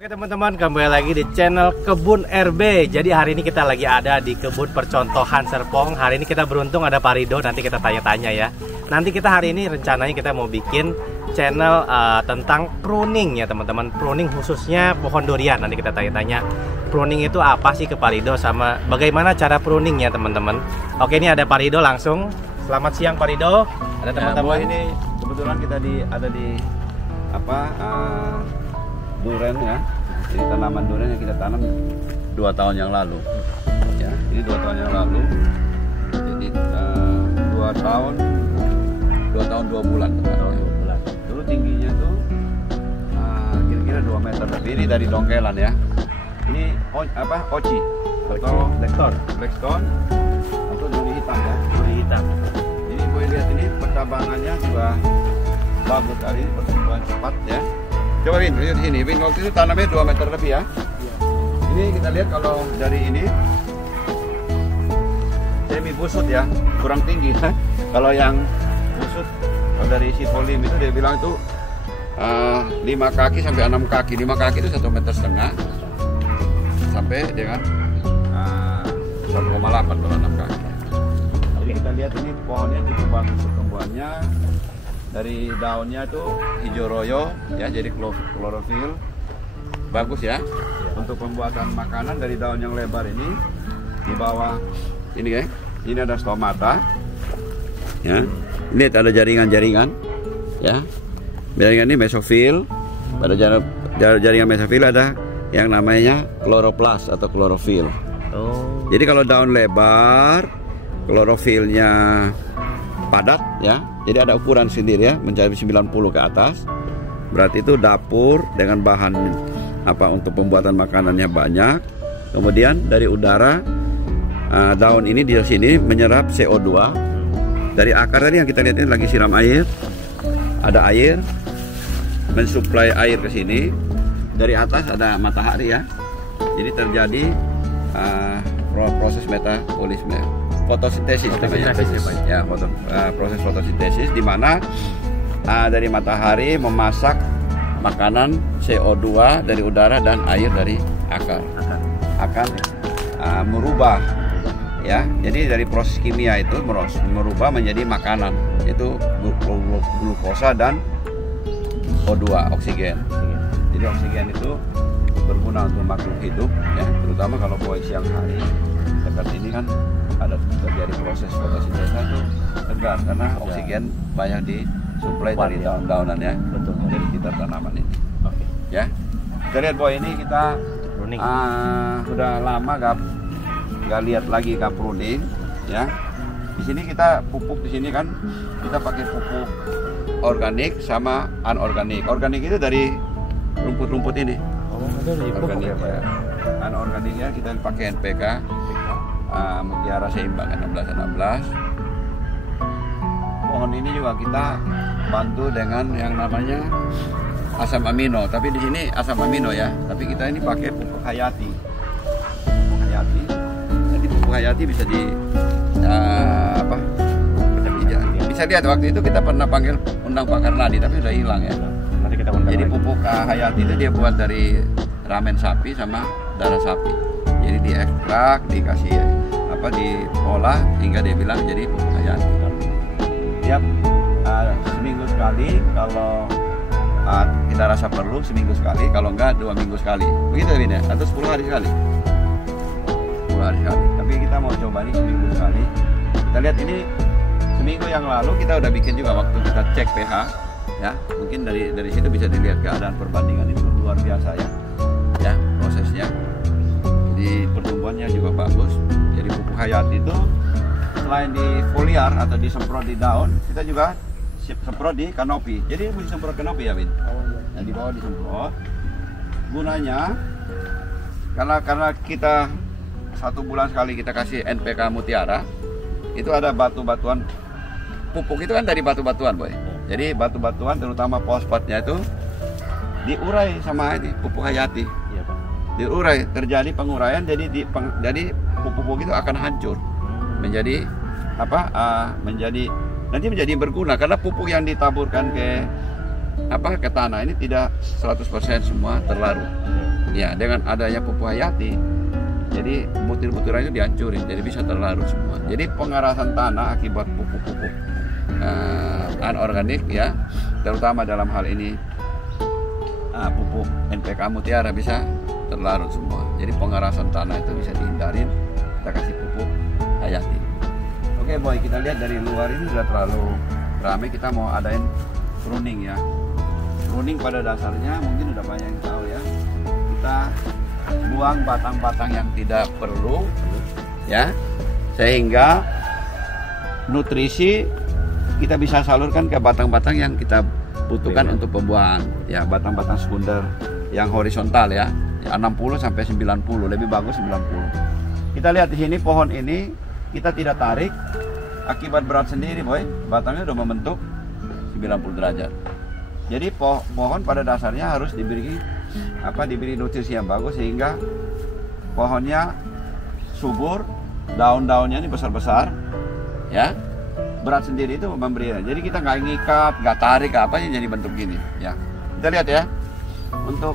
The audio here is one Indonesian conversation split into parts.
Oke teman-teman, kembali lagi di channel Kebun RB. Jadi hari ini kita lagi ada di kebun percontohan Serpong. Hari ini kita beruntung ada Pak Rido, nanti kita tanya-tanya ya. Nanti kita hari ini rencananya kita mau bikin channel tentang pruning ya teman-teman. Pruning khususnya pohon durian. Nanti kita tanya-tanya pruning itu apa sih ke Pak Rido, sama bagaimana cara pruning ya teman-teman. Oke, ini ada Pak Rido langsung. Selamat siang Pak Rido. Ada teman-teman. Ini kebetulan kita ada di duren ya. Ini tanaman duren yang kita tanam 2 tahun yang lalu. Ya, ini 2 tahun yang lalu. Jadi 2 tahun 2 bulan. Dulu tingginya tuh kira-kira 2 meter lebih. Ini dari dongkelan ya. Ini oci atau blackstone atau duri hitam ya. Duri hitam. Ini boleh lihat ini pertambangannya juga bagus kali, pertumbuhan cepat ya. Coba Win, lihat di sini. Win, waktu itu tanamnya 2 meter lebih ya. Ini kita lihat kalau dari ini semi busut ya, kurang tinggi. Kalau yang busut dari si Polim itu dia bilang itu 5 kaki sampai 6 kaki. 5 kaki itu 1,5 meter sampai dengan 1,8 kalau 6 kaki. Jadi kita lihat ini pohonnya cukup bagus pertumbuhannya. Dari daunnya tuh hijau royo ya, jadi klorofil bagus ya. Untuk pembuatan makanan dari daun yang lebar ini di bawah ini ya, ini ada stomata ya, ini ada jaringan-jaringan ya, jaringan ini mesofil. Pada jaringan mesofil ada yang namanya kloroplas atau klorofil. Jadi kalau daun lebar, klorofilnya padat ya, jadi ada ukuran sendiri ya, mencapai 90 ke atas. Berarti itu dapur dengan bahan untuk pembuatan makanannya banyak. Kemudian dari udara, daun ini di sini menyerap CO2 dari akar. Tadi yang kita lihat ini lagi siram air, ada air mensuplai air ke sini. Dari atas ada matahari ya, jadi terjadi proses metabolisme, fotosintesis namanya. Ya, proses fotosintesis di mana dari matahari memasak makanan, CO2 dari udara dan air dari akar akan merubah ya. Jadi dari proses kimia itu merubah menjadi makanan, itu glukosa dan O2, oksigen. Jadi oksigen itu berguna untuk makhluk hidup ya, terutama kalau buat siang hari. Dekat ini kan ada terjadi proses fotosintesis itu tegas karena oksigen banyak disuplai dari daun-daunan ya. Betul. Dari sekitar tanaman ini. Oke. Ya. Kita lihat bahwa ini kita pruning. Udah lama gak lihat lagi pruning ya. Di sini kita pupuk, di sini kan kita pakai pupuk organik sama anorganik. Organik itu dari rumput-rumput ini. Itu organik ya. Anorganiknya kita pakai NPK. Mutiara seimbang 16-16. Pohon ini juga kita bantu dengan yang namanya asam amino, tapi di sini asam amino ya, tapi kita ini pakai pupuk hayati. Jadi pupuk hayati bisa bisa lihat waktu itu kita pernah panggil undang Pak Karnadi tapi udah hilang ya. Nanti kita undang. Jadi pupuk hayati itu dia buat dari ramen sapi sama darah sapi. Jadi diekstrak, dikasih diolah hingga dia bilang jadi pupuk hayati. Tiap seminggu sekali, kalau kita rasa perlu seminggu sekali, kalau enggak 2 minggu sekali. Begitu Win ya? Atau 10 hari sekali? 10 hari sekali. Tapi kita mau coba nih seminggu sekali. Kita lihat ini seminggu yang lalu kita udah bikin juga waktu kita cek pH ya. Mungkin dari situ bisa dilihat keadaan perbandingan itu luar biasa ya. Ya, prosesnya. Jadi pertumbuhannya juga bagus. Jadi pupuk hayati itu selain di foliar atau disemprot di daun, kita juga semprot di kanopi. Jadi bisa semprot kanopi ya Win. Nah, di bawah disemprot. Gunanya karena kita 1 bulan sekali kita kasih NPK Mutiara, itu ada batu-batuan. Pupuk itu kan dari batu-batuan boy. Jadi batu-batuan terutama fosfatnya itu diurai sama ini pupuk hayati. Iya Pak. Diurai, terjadi penguraian, jadi pupuk-pupuk itu akan hancur menjadi nanti menjadi berguna, karena pupuk yang ditaburkan ke tanah ini tidak 100% semua terlarut. ya dengan adanya pupuk hayati, jadi butir-butirannya dihancurin, jadi bisa terlarut semua. Jadi pengerasan tanah akibat pupuk-pupuk anorganik ya, terutama dalam hal ini pupuk NPK Mutiara bisa terlarut semua. Jadi pengerasan tanah itu bisa dihindarin, kita kasih pupuk hayati. Oke boy, kita lihat dari luar ini sudah terlalu ramai, kita mau adain pruning ya. Pruning pada dasarnya mungkin udah banyak yang tahu ya. Kita buang batang-batang yang tidak perlu ya, sehingga nutrisi kita bisa salurkan ke batang-batang yang kita butuhkan untuk pembuahan ya, batang-batang sekunder yang horizontal ya, 60 sampai 90, lebih bagus 90. Kita lihat di sini pohon ini kita tidak tarik akibat berat sendiri boy, batangnya udah membentuk 90 derajat. Jadi pohon pada dasarnya harus diberi nutrisi yang bagus sehingga pohonnya subur, daun-daunnya ini besar-besar ya. Berat sendiri itu memberinya. Jadi kita nggak ngikat, nggak tarik apa jadi bentuk gini ya. Kita lihat ya. Untuk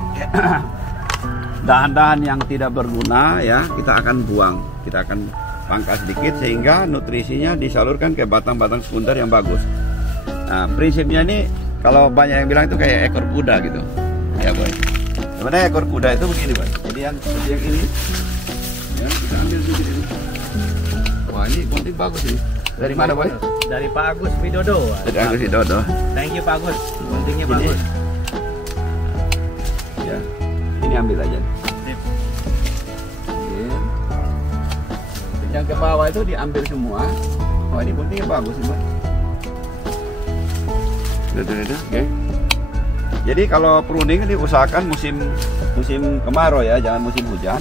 dahan-dahan yang tidak berguna ya, kita akan buang. Kita akan pangkas sedikit sehingga nutrisinya disalurkan ke batang-batang sekunder yang bagus. Nah, prinsipnya ini kalau banyak yang bilang itu kayak ekor kuda gitu. Ya, boy. Sebenarnya ekor kuda itu begini, boy. Jadi yang seperti yang ini ya, kita ambil dulu ini. Wah, ini gunting bagus ini. Dari mana, boy? Dari Pak Agus Widodo. Dari Agus Widodo. Thank you Pak Agus, guntingnya bagus. Ya, ini ambil aja. Sip. Ambil. Yang ke bawah itu diambil semua. Oh, ini guntingnya bagus nih, boy. Oke. Jadi kalau pruning diusahakan musim kemarau ya, jangan musim hujan.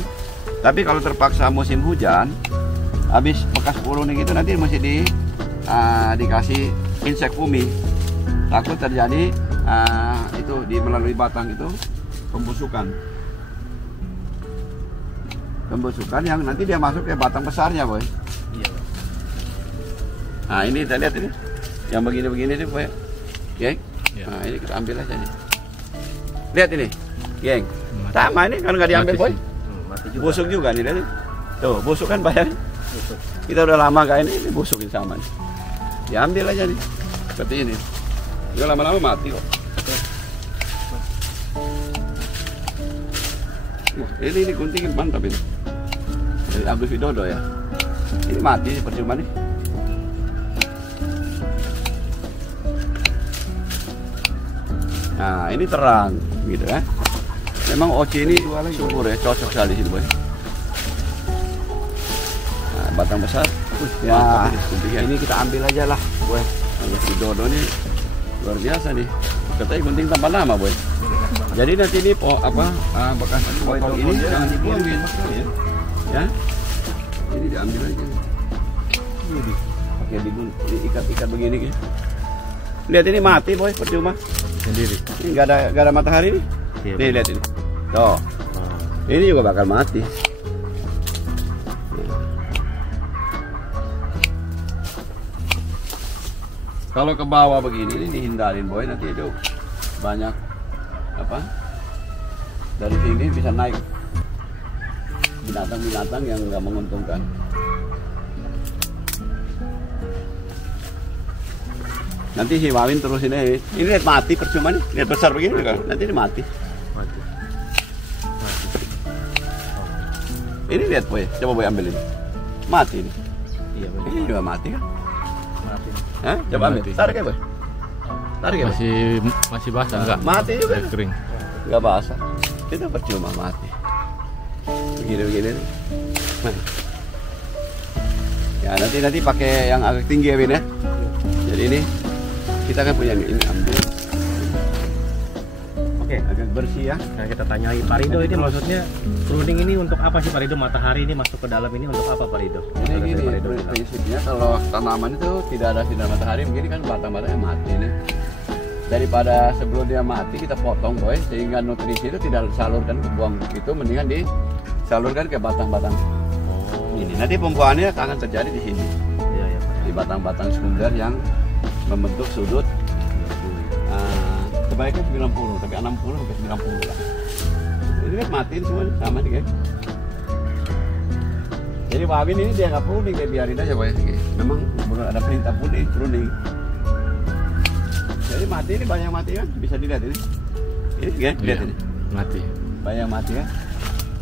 Tapi kalau terpaksa musim hujan, habis bekas pruning itu nanti masih dikasih insekfumi. Takut terjadi itu melalui batang itu pembusukan yang nanti dia masuk ke batang besarnya, boy. Iya. Nah, ini kita lihat ini, yang begini-begini nih, boy. Geng, Ya. nah ini kita ambil aja nih. Lihat ini, geng. Sama ini kan nggak diambil, boy. Mati juga. Busuk juga nih, lihat. Tuh, busuk kan banyak. Busuk. Kita udah lama kayak ini busukin sama nih. Diambil aja nih, seperti ini. Juga lama-lama mati kok. Wah, ini gunting mantap ini. Dari Agus Widodo ya. Ini mati percuma nih. Nah, ini terang gitu kan. Memang oci ini subur ya, cocok sekali sih, boy. Nah, batang besar. Ya, ini kita ambil aja lah, boy. Agus Widodo nih luar biasa nih. Katanya gunting tanpa nama, boy. Jadi nanti ini bekas potong ini jangan dibuangin, ya. Ini diambil aja. Pakai diikat-ikat begini, gitu. Lihat ini mati, boy, percuma. Sendiri. Ini nggak ada matahari nih. Iya, Nih lihat ini. Tuh. Ini juga bakal mati. Kalau ke bawah begini ini dihindarin, boy, nanti itu banyak dari sini bisa naik binatang-binatang yang nggak menguntungkan. Nanti si Wawin terus ini lihat mati percuma nih, lihat besar begini kan, nanti ini mati. Mati. Ini lihat, boy, coba boy ambil ini, mati ini. Iya, benar. Ini juga mati kan? Mati. Hah? Coba ambil, Mati. tarik ya, boy. Tarik ya, boy. Masih basah enggak? Mati juga. Udah kering. Nggak basah, itu percuma mati. Begini. Nah. Ya nanti pakai yang agak tinggi ya, Win ya. Jadi ini kita kan punya ini ambil. Oke. Agak bersih ya. Nah, kita tanya lagi Pak Rido, ini maksudnya pruning ini untuk apa sih Pak Rido? Matahari ini masuk ke dalam ini untuk apa Pak Rido? Jadi Menurut gini, Pak Rido, prinsipnya kalau tanaman itu tidak ada sinar matahari, begini kan batang-batangnya mati nih. Daripada sebelum dia mati kita potong, boy, sehingga nutrisi itu tidak disalurkan ke buang itu, mendingan disalurkan ke batang-batang. Oh. Ini nanti pembuahannya akan terjadi di sini, Iya, ya, Pak. di batang-batang sekunder yang membentuk sudut sebaiknya 90, tapi 60 sampai 90 lah. Ini kan mati semua sama nih guys. Jadi wawin ini dia nggak pruning, dia biarin aja Pak. Memang belum ada perintah pruning. Jadi mati ini banyak mati kan, bisa dilihat ini. Ini guys, lihat ini. Mati. Banyak mati ya.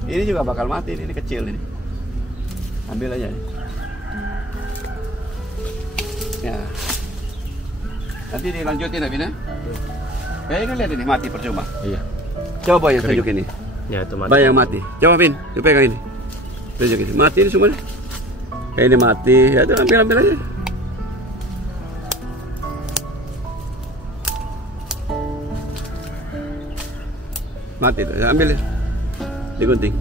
Ini juga bakal mati ini kecil ini. Ambil aja nih. Ya. Nanti dilanjutin tapi ya. Ya ini lihat ini mati percuma. Iya. Coba yang tunjuk ini. Ya itu mati. Banyak mati. Coba Vin, lu pegang ini. Tunjuk ini. Mati ini semua. Kayak ini mati. Ya tuh ambil aja. Mati tuh. Ya, ambil. Digunting.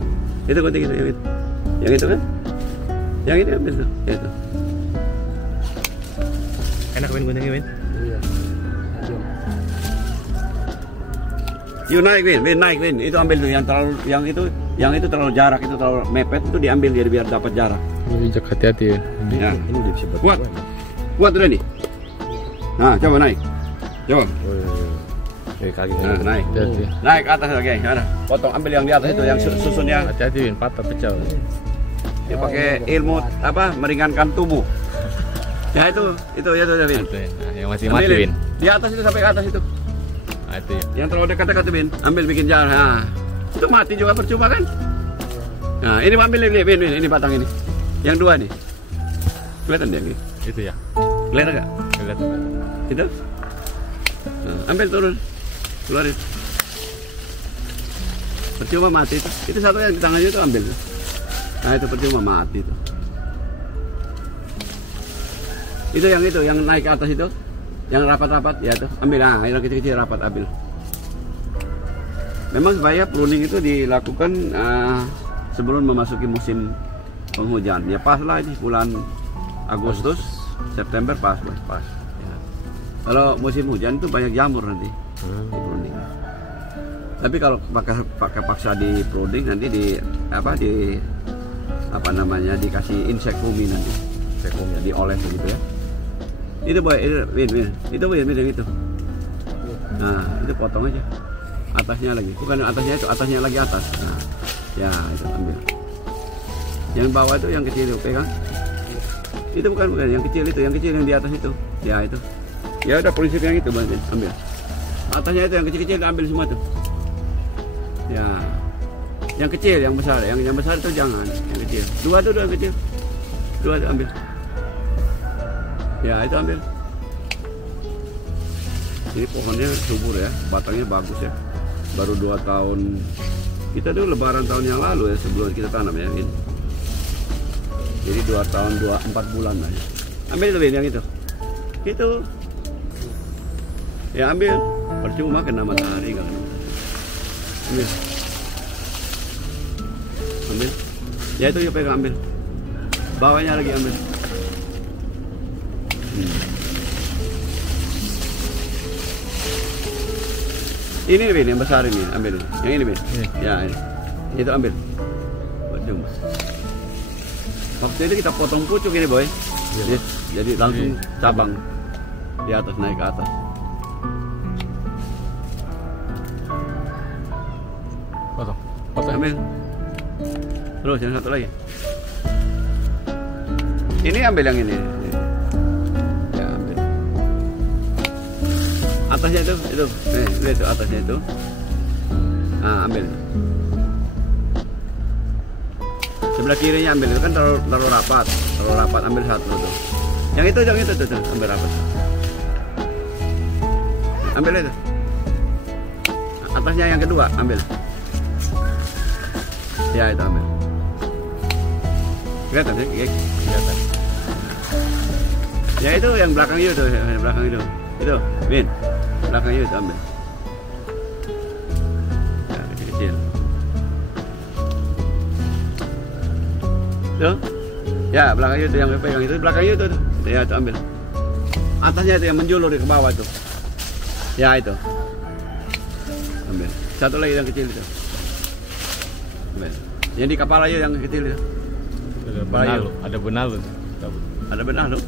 Itu gunting itu yang itu. Yang itu kan? Yang ini ambil tuh. Ya, itu. Enak Win guntingnya Win. Iya. Yuk naik Win, naik Win. Itu ambil tuh yang itu terlalu jarak, itu terlalu mepet, itu diambil biar dapat jarak. Injak hati-hati ya. Ya. Ini udah bisa Kuat. Kuat udah nih. Nah, coba naik. Coba. Kaki Nah, naik. Hati-hati. Naik atas lagi. Mana? Potong ambil yang di atas itu yang susunnya. Hati-hati Win, patah pecah. Dia pakai ilmu apa? Meringankan tubuh. Ya itu ya tuh Win. Itu ya. Nah, yang masih Ambil, mati Win. Di atas itu sampai ke atas itu. Nah, itu ya. Yang terlalu dekat-dekat tuh Win. Ambil bikin jalan. Nah, itu mati juga percuma kan? Nah, ini ambil ini Win, ini batang ini. Yang dua nih. Kelihatan dia ini. Itu ya. Kelihatan enggak? Kelihatan. Itu. Nah, ambil turun. Keluarin. Percuma mati itu. Itu satu yang di tangannya itu ambil. Nah, itu percuma mati itu. Itu yang naik ke atas itu. Yang rapat-rapat ya tuh. Ambil. Nah, yang kecil-kecil rapat ambil. Memang supaya pruning itu dilakukan sebelum memasuki musim penghujan. Ya pas lah ini bulan Agustus, September pas. Ya. Kalau musim hujan itu banyak jamur nanti di pruning. Tapi kalau pakai paksa di pruning nanti dikasih insekumi nanti. Insekumi dioles gitu ya. Itu boy, Win. Itu yang itu. Nah, itu potong aja. Atasnya lagi. Bukan atasnya itu, atasnya lagi atas. Nah, ya itu ambil. Yang bawah itu yang kecil itu pegang. Itu bukan yang kecil itu, yang kecil yang di atas itu. Ya itu. Ya udah prinsip yang itu bantuin ambil. Atasnya itu yang kecil-kecil ambil semua tuh. Ya. Yang kecil, yang besar, yang besar itu jangan, yang kecil. Dua yang kecil. Dua itu ambil. Ya, itu ambil. Ini pohonnya subur ya, batangnya bagus ya. Baru 2 tahun. Kita tuh lebaran tahun yang lalu ya sebelum kita tanam ya, Win. Jadi 2 tahun 4 bulan lah ya. Ambil itu Win yang itu. Itu. Ya ambil. Percuma kena matahari kalau. Ambil. Ambil. Ya itu yuk pegang ambil. Bawahnya lagi ambil. Ini Win, yang besar ini ambil. Yang ini Win. Ya ini. Itu ambil. Percuma. Waktu itu kita potong pucuk ini boy. Ya. Jadi langsung cabang di atas naik ke atas. Potong. Ambil. Terus yang satu lagi. Ini ambil yang ini. Ya ambil. Atasnya itu. Lihat itu atasnya itu. Nah ambil. Sebelah kirinya ambil itu kan terlalu rapat. Ambil satu tuh. Yang itu tuh. Ambil rapat. Ambil itu. Atasnya yang kedua ambil. Ya itu ambil. Kelihatan ya? Kelihatan. Ya itu yang belakang itu tuh, Itu, Win. Belakang itu ambil. Ya, kecil-kecil. Tuh. Ya, belakang itu yang pegang itu, belakang itu tuh. Ya, itu ambil. Atasnya itu yang menjulur ke bawah tuh. Ya, itu. Ambil. Satu lagi yang kecil itu. Ambil. Yang di kepala itu yang kecil itu. Ada benalu. Ada benalu?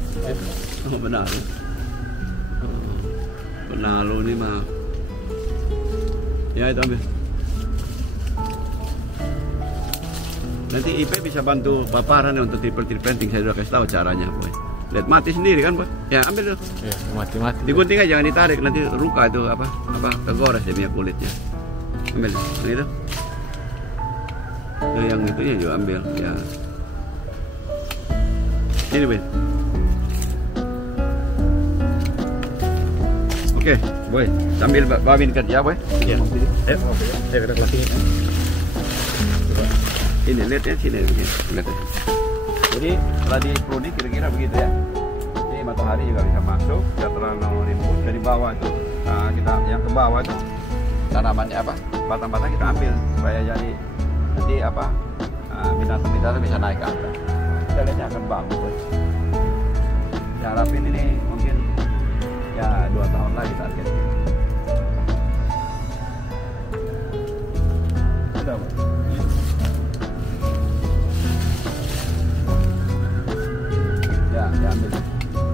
Oh, benalu. Benalu ini mah. Ya itu ambil. Nanti IP bisa bantu paparan untuk triple planting. Saya sudah kasih tahu caranya, boy. Lihat mati sendiri kan, boy. Ya ambil tuh. Ya, mati-mati. Digunting aja, jangan ditarik, nanti luka itu apa tergores dia punya kulitnya. Ambil yang itu. Nah, yang itunya juga ambil ya. Ini, boy. Oke, boy. Sambil Babin kerja, boy. Iya. Ayo, saya ke kelas ini. Ini lihat ya sini begini. Lihat ya. Jadi setelah di pruning kira-kira begitu ya. Ini matahari juga bisa masuk, tidak terlalu rimbun. Dari bawah itu kita yang ke bawah itu tanamannya apa? Batang-batang kita ambil supaya jadi nanti apa binatang-binatang bisa naik ke atas. Kita lihatnya akan bagus. Ya. Saya harapin ini mungkin ya 2 tahun lagi targetnya. Sudah, Pak. Ya ambil itu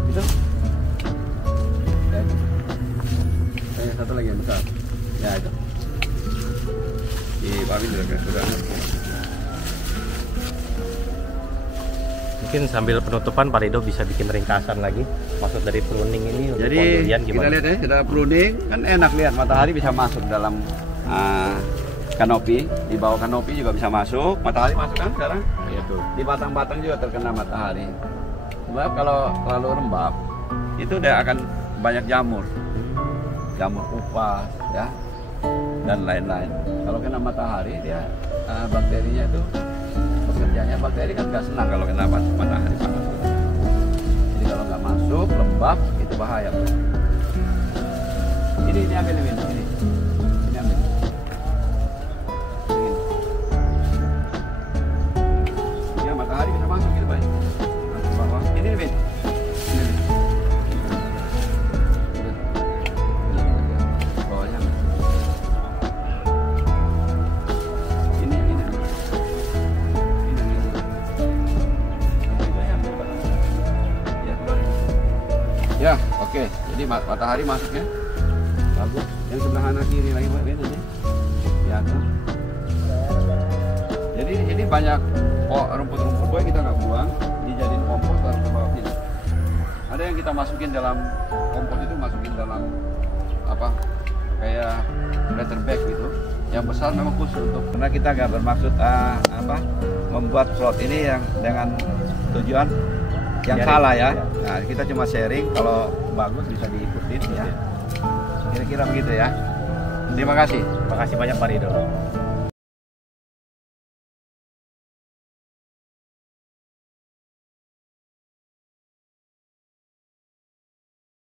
ya, itu. Satu lagi yang besar ya itu di Babin sudah. Mungkin sambil penutupan Pak Rido bisa bikin ringkasan lagi maksud dari pruning ini untuk Jadi pembelian kita gimana? lihat ya sudah pruning kan enak lihat matahari bisa masuk dalam kanopi, di bawah kanopi juga bisa masuk matahari masuk kan sekarang Iya tuh. di batang-batang juga terkena matahari. Sebab kalau terlalu lembab itu dia akan banyak jamur kupas ya dan lain-lain. Kalau kena matahari dia bakterinya itu bekerjanya, bakteri kan nggak senang kalau kena matahari panas. Jadi kalau nggak masuk lembab itu bahaya. Ini ambil ini ambil. Ini. Ya matahari bisa masuk gitu baik. Ini nih, Bin. Ini nih. Bawahnya. Ini. Ya, oke. Jadi matahari masuknya bagus. Yang sebelah kanan kiri lagi, Pak, Bin, ini. Ya, tuh. Jadi ini banyak rumput-rumput boy kita nggak buang, dijadiin kompos taruh ke bawah sini. Ada yang kita masukin dalam kompos itu masukin dalam apa kayak letter bag gitu. Yang besar memang khusus untuk karena kita nggak bermaksud membuat plot ini yang dengan tujuan yang salah ya. Nah kita cuma sharing kalau bagus bisa diikutin ya. Kira-kira begitu ya. Terima kasih. Terima kasih banyak Pak Rido.